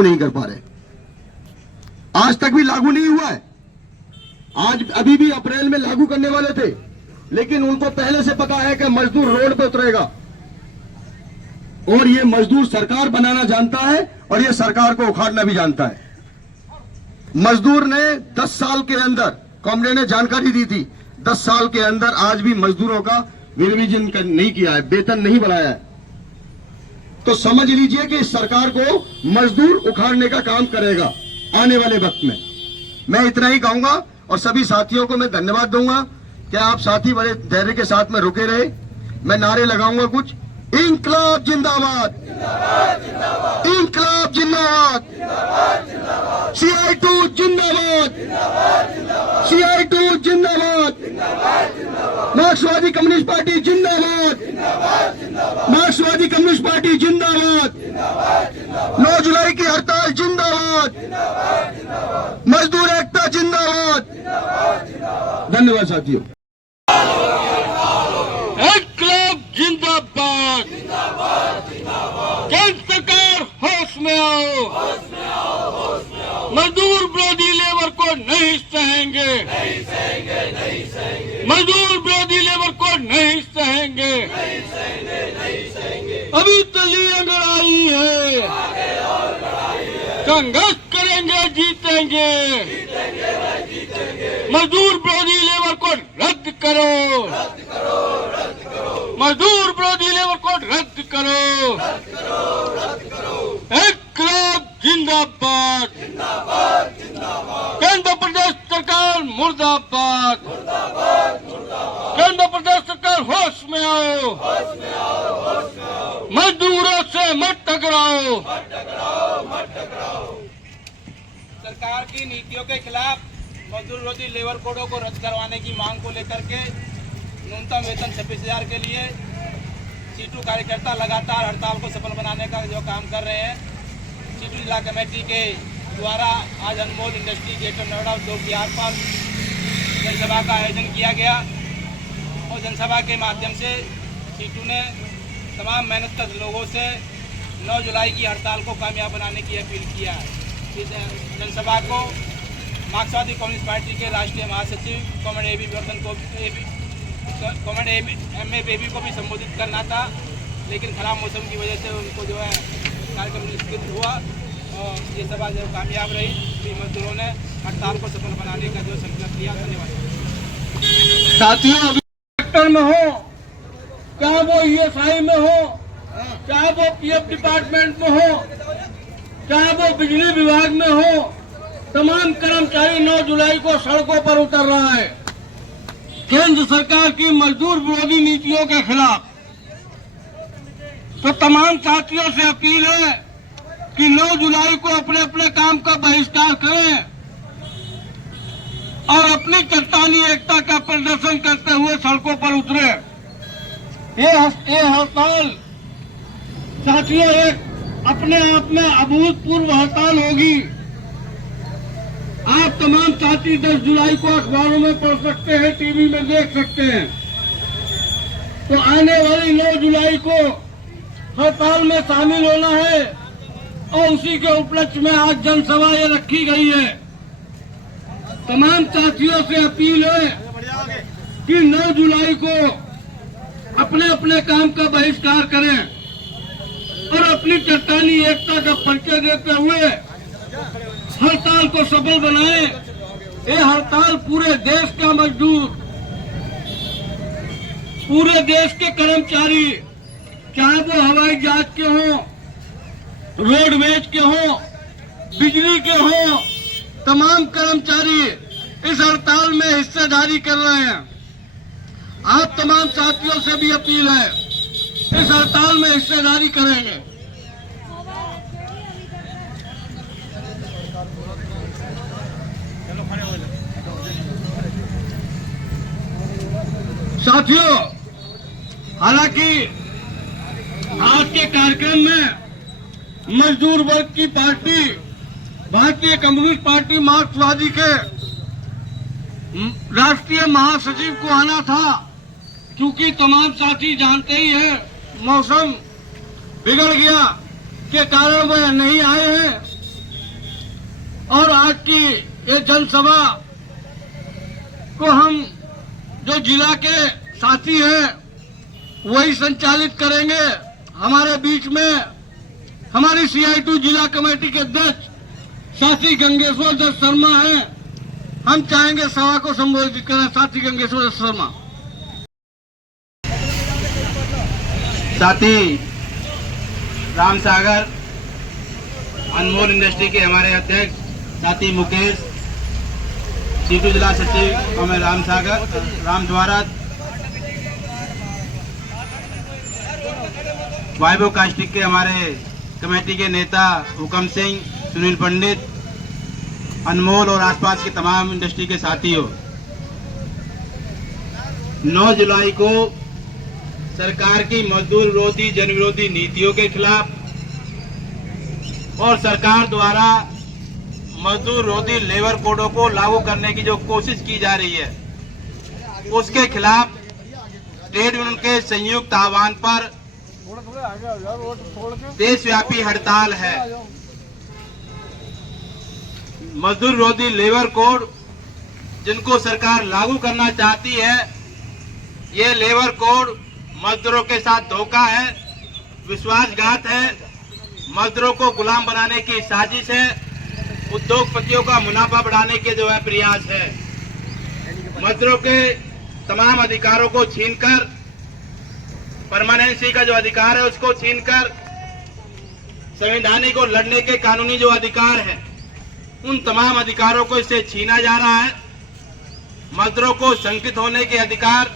नहीं कर पा रहे, आज तक भी लागू नहीं हुआ है। आज अभी भी अप्रैल में लागू करने वाले थे, लेकिन उनको पहले से पता है कि मजदूर रोड पे उतरेगा, और ये मजदूर सरकार बनाना जानता है और ये सरकार को उखाड़ना भी जानता है। मजदूर ने 10 साल के अंदर, कॉमरेड ने जानकारी दी थी, 10 साल के अंदर आज भी मजदूरों का रिवीजन नहीं किया है, वेतन नहीं बढ़ाया है। तो समझ लीजिए कि इस सरकार को मजदूर उखाड़ने का काम करेगा आने वाले वक्त में। मैं इतना ही कहूंगा और सभी साथियों को मैं धन्यवाद दूंगा कि आप साथी बड़े धैर्य के साथ में रुके रहे। मैं नारे लगाऊंगा कुछ, इंकलाब जिंदाबाद, इंकलाब जिंदाबाद, CI2 जिंदाबाद, CI2 जिंदाबाद, मार्क्सवादी कम्युनिस्ट पार्टी जिंदाबाद, मार्क्सवादी कम्युनिस्ट पार्टी जिंदाबाद, 9 जुलाई की हड़ताल जिंदाबाद, मजदूर एकता जिंदाबाद। धन्यवाद साथियों। जिंदाबाद, केंद्र सरकार होश में आओ, मजदूर विरोधी लेबर को नहीं सहेंगे, मजदूर विरोधी लेबर को नहीं सहेंगे। अभी तली लड़ाई है, संघर्ष करेंगे, जीतेंगे। मजदूर विरोधी लेबर को रद्द करो, मजदूर विरोधी लेबर को रद्द करो, इंकलाब जिंदाबाद, केंद्र प्रदेश सरकार मुर्दाबाद, केंद्र प्रदेश सरकार होश में आओ, मजदूरों से मत टकराओ। सरकार की नीतियों के खिलाफ मजदूर विरोधी लेबर कोडों को रद्द करवाने की मांग को लेकर के न्यूनतम वेतन 26,000 के लिए सीटू कार्यकर्ता लगातार हड़ताल को सफल बनाने का जो काम कर रहे हैं। सीटू जिला कमेटी के द्वारा आज अनमोल इंडस्ट्री गेट नोएडा उद्योग विहार पर जनसभा का आयोजन किया गया और जनसभा के माध्यम से सीटू ने तमाम मेहनतकश लोगों से 9 जुलाई की हड़ताल को कामयाब बनाने की अपील किया है। इस जनसभा को मार्क्सवादी कम्युनिस्ट पार्टी के राष्ट्रीय महासचिव कॉमरेड एबी बेबी को भी संबोधित करना था, लेकिन खराब मौसम की वजह से उनको जो है कार्यक्रम निष्कृत हुआ और ये सभा जो कामयाब रही। भी मजदूरों ने हड़ताल को सफल बनाने का जो संकल्प लिया। धन्यवाद साथियों, सेक्टर में हो, चाहे वो ESI में हो, चाहे वो PF डिपार्टमेंट में हो, चाहे वो बिजली विभाग में हो, तमाम कर्मचारी 9 जुलाई को सड़कों पर उतर रहा है केंद्र सरकार की मजदूर विरोधी नीतियों के खिलाफ। तो तमाम साथियों से अपील है कि 9 जुलाई को अपने अपने काम का बहिष्कार करें और अपनी चट्टानी एकता का प्रदर्शन करते हुए सड़कों पर उतरे। ये हड़ताल साथियों एक अपने आप में अभूतपूर्व हड़ताल होगी। आप तमाम साथी 10 जुलाई को अखबारों में पढ़ सकते हैं, टीवी में देख सकते हैं। तो आने वाली 9 जुलाई को हड़ताल में शामिल होना है और उसी के उपलक्ष्य में आज जनसभा ये रखी गई है। तमाम साथियों से अपील है कि 9 जुलाई को अपने अपने काम का बहिष्कार करें और अपनी चट्टानी एकता का परिचय देते हुए हड़ताल को सफल बनाएं। ये हड़ताल पूरे देश का मजदूर, पूरे देश के कर्मचारी, चाहे वो हवाई जहाज के हों, रोडवेज के हों, बिजली के हों, तमाम कर्मचारी इस हड़ताल में हिस्सेदारी कर रहे हैं। आप तमाम साथियों से भी अपील है, इस हड़ताल में हिस्सेदारी करेंगे। साथियों, हालांकि आज के कार्यक्रम में मजदूर वर्ग की पार्टी भारतीय कम्युनिस्ट पार्टी मार्क्सवादी के राष्ट्रीय महासचिव को आना था, क्योंकि तमाम साथी जानते ही हैं मौसम बिगड़ गया के कारण वह नहीं आए हैं तक की ये जनसभा को हम जो जिला के साथी हैं वही संचालित करेंगे। हमारे बीच में हमारी CI2 जिला कमेटी के अध्यक्ष साथी गंगेश्वर दत्त शर्मा हैं। हम चाहेंगे सभा को संबोधित करना। साथी गंगेश्वर दत्त शर्मा। साथी राम सागर अनमोल इंडस्ट्री के हमारे अध्यक्ष साथी मुकेश, सीटू जिला सचिव हमें राम सागर, राम द्वारत, वाइबो कास्टिक के हमारे कमेटी के नेता हुकम सिंह, सुनील पंडित, अनमोल और आसपास के तमाम इंडस्ट्री के साथियों, 9 जुलाई को सरकार की मजदूर विरोधी जन विरोधी नीतियों के खिलाफ और सरकार द्वारा मजदूर विरोधी लेबर कोडों को लागू करने की जो कोशिश की जा रही है उसके खिलाफ ट्रेड यूनियन के संयुक्त आह्वान पर देशव्यापी हड़ताल है। मजदूर विरोधी लेबर कोड जिनको सरकार लागू करना चाहती है, ये लेबर कोड मजदूरों के साथ धोखा है, विश्वासघात है, मजदूरों को गुलाम बनाने की साजिश है, उद्योगपतियों का मुनाफा बढ़ाने के जो है प्रयास है। मजदूरों के तमाम अधिकारों को छीनकर, परमानेंसी का जो अधिकार है उसको छीनकर, संवैधानिक और लड़ने के कानूनी जो अधिकार है उन तमाम अधिकारों को इससे छीना जा रहा है। मजदूरों को संगठित होने के अधिकार,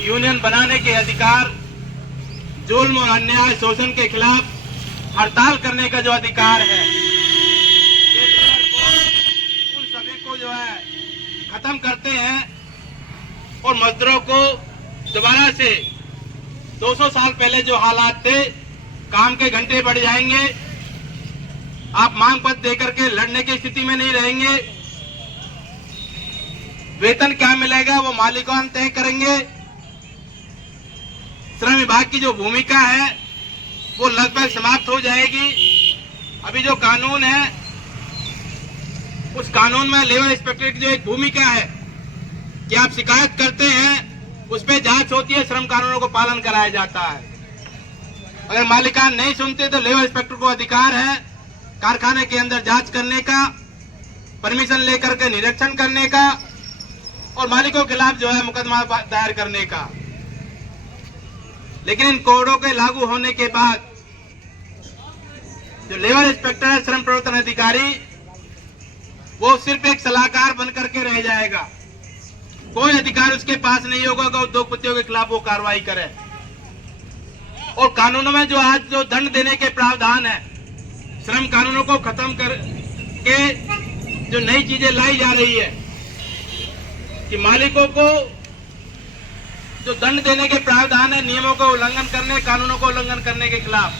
यूनियन बनाने के अधिकार, जुल्म और अन्याय शोषण के खिलाफ हड़ताल करने का जो अधिकार है, ये उन सभी को जो है खत्म करते हैं और मजदूरों को दोबारा से 200 साल पहले जो हालात थे, काम के घंटे बढ़ जाएंगे, आप मांग पत्र देकर के लड़ने की स्थिति में नहीं रहेंगे, वेतन क्या मिलेगा वो मालिकान तय करेंगे, श्रम विभाग की जो भूमिका है वो लगभग समाप्त हो जाएगी। अभी जो कानून है उस कानून में लेबर इंस्पेक्टर की जो एक भूमिका है कि आप शिकायत करते हैं, उस पर जांच होती है, श्रम कानूनों को पालन कराया जाता है। अगर मालिकान नहीं सुनते तो लेबर इंस्पेक्टर को अधिकार है कारखाने के अंदर जांच करने का, परमिशन लेकर के निरीक्षण करने का और मालिकों के खिलाफ जो है मुकदमा दायर करने का। लेकिन इन कोडों के लागू होने के बाद जो लेबर इंस्पेक्टर है, श्रम प्रवर्तन अधिकारी, वो सिर्फ एक सलाहकार बनकर के रह जाएगा। कोई अधिकार उसके पास नहीं होगा कि उद्योगपतियों के खिलाफ वो कार्रवाई करे। और कानूनों में जो आज जो दंड देने के प्रावधान है, श्रम कानूनों को खत्म करके जो नई चीजें लाई जा रही है कि मालिकों को जो दंड देने के प्रावधान है, नियमों का उल्लंघन करने, कानूनों को उल्लंघन करने के खिलाफ,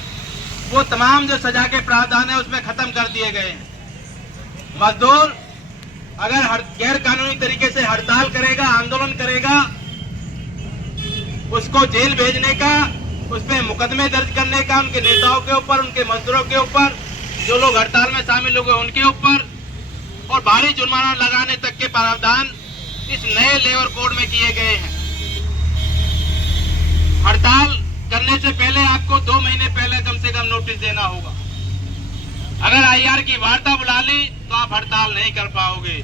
वो तमाम जो सजा के प्रावधान है उसमें खत्म कर दिए गए हैं। मजदूर अगर गैर कानूनी तरीके से हड़ताल करेगा, आंदोलन करेगा, उसको जेल भेजने का, उस पर मुकदमे दर्ज करने का, उनके नेताओं के ऊपर, उनके मजदूरों के ऊपर, जो लोग हड़ताल में शामिल हो गए उनके ऊपर, और भारी जुर्माना लगाने तक के प्रावधान इस नए लेबर कोड में किए गए हैं। हड़ताल करने से पहले आपको 2 महीने पहले कम से कम नोटिस देना होगा। अगर IR की वार्ता बुला ली तो आप हड़ताल नहीं कर पाओगे,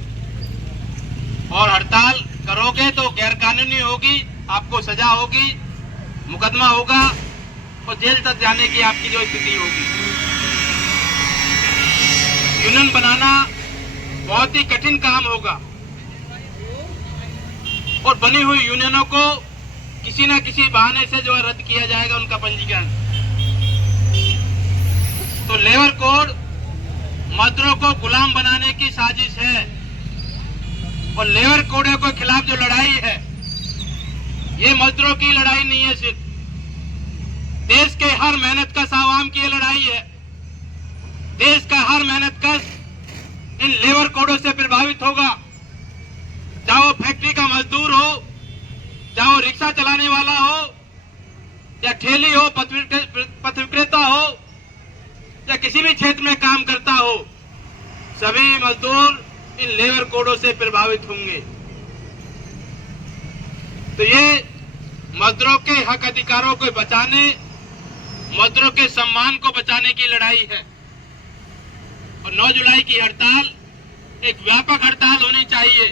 और हड़ताल करोगे तो गैर कानूनी होगी, आपको सजा होगी, मुकदमा होगा और जेल तक जाने की आपकी जो स्थिति होगी। यूनियन बनाना बहुत ही कठिन काम होगा और बनी हुई यूनियनों को किसी न किसी बहाने से जो है रद्द किया जाएगा उनका पंजीकरण। तो लेबर कोड मजदूरों को गुलाम बनाने की साजिश है और लेबर कोडों के खिलाफ जो लड़ाई है ये मजदूरों की लड़ाई नहीं है, सिर्फ देश के हर मेहनतकश आवाम की लड़ाई है। देश का हर मेहनतकश इन लेबर कोडों से प्रभावित होगा, चाहे वो फैक्ट्री का मजदूर हो, चाहे वो रिक्शा चलाने वाला हो, या ठेली हो, पथ विक्रेता हो, या किसी भी क्षेत्र में काम करता हो। सभी मजदूर इन लेबर कोडों से प्रभावित होंगे। तो ये मजदूरों के हक अधिकारों को बचाने, मजदूरों के सम्मान को बचाने की लड़ाई है। और 9 जुलाई की हड़ताल एक व्यापक हड़ताल होनी चाहिए।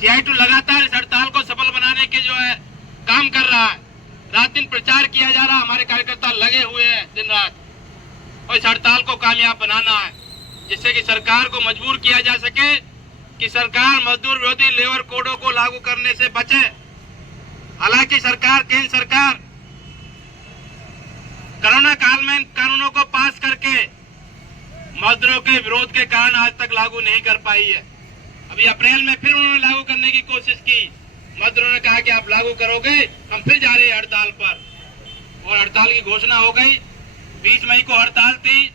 CITU लगातार इस हड़ताल को सफल बनाने के जो है काम कर रहा है। रात दिन प्रचार किया जा रहा है, हमारे कार्यकर्ता लगे हुए हैं दिन रात, और इस हड़ताल को कामयाब बनाना है, जिससे कि सरकार को मजबूर किया जा सके कि सरकार मजदूर विरोधी लेबर कोडों को लागू करने से बचे। हालांकि सरकार, केंद्र सरकार कोरोना काल में इन कानूनों को पास करके मजदूरों के विरोध के कारण आज तक लागू नहीं कर पाई है। अभी अप्रैल में फिर उन्होंने लागू करने की कोशिश की। मजदूरों ने कहा कि आप लागू करोगे, हम फिर जा रहे हैं हड़ताल पर, और हड़ताल की घोषणा हो गई। 20 मई को हड़ताल थी।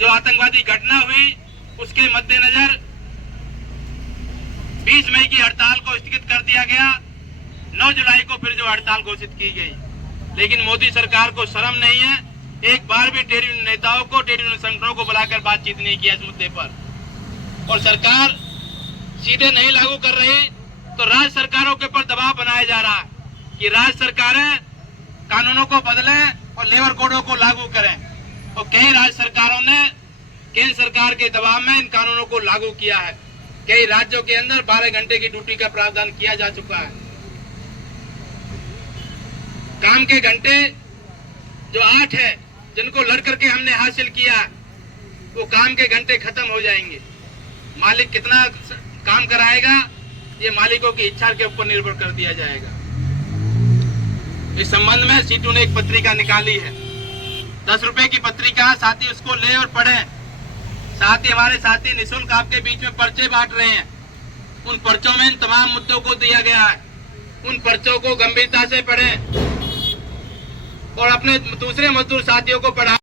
जो आतंकवादी घटना हुई उसके मद्देनजर 20 मई की हड़ताल को स्थगित कर दिया गया। 9 जुलाई को फिर जो हड़ताल घोषित की गई, लेकिन मोदी सरकार को शर्म नहीं है। एक बार भी ट्रेड यूनियन नेताओं को, ट्रेड यूनियन संगठनों को बुलाकर बातचीत नहीं किया इस मुद्दे पर। और सरकार सीधे नहीं लागू कर रही तो राज्य सरकारों के ऊपर दबाव बनाया जा रहा है कि राज्य सरकारें कानूनों को बदलें और लेबर कोडों को लागू करें। और कई राज्य सरकारों ने केंद्र सरकार के दबाव में इन कानूनों को लागू किया है। कई राज्यों के अंदर 12 घंटे की ड्यूटी का प्रावधान किया जा चुका है। काम के घंटे जो 8 है, जिनको लड़ करके हमने हासिल किया, वो काम के घंटे खत्म हो जाएंगे। मालिक कितना काम कराएगा, ये मालिकों की इच्छा के ऊपर निर्भर कर दिया जाएगा। इस संबंध में सीटू ने एक पत्रिका निकाली है, 10 रुपए की पत्रिका। साथी उसको ले और पढ़ें। साथ ही हमारे साथी निःशुल्क आपके बीच में पर्चे बांट रहे हैं। उन पर्चों में इन तमाम मुद्दों को दिया गया है। उन पर्चों को गंभीरता से पढ़ें और अपने दूसरे मजदूर साथियों को पढ़ा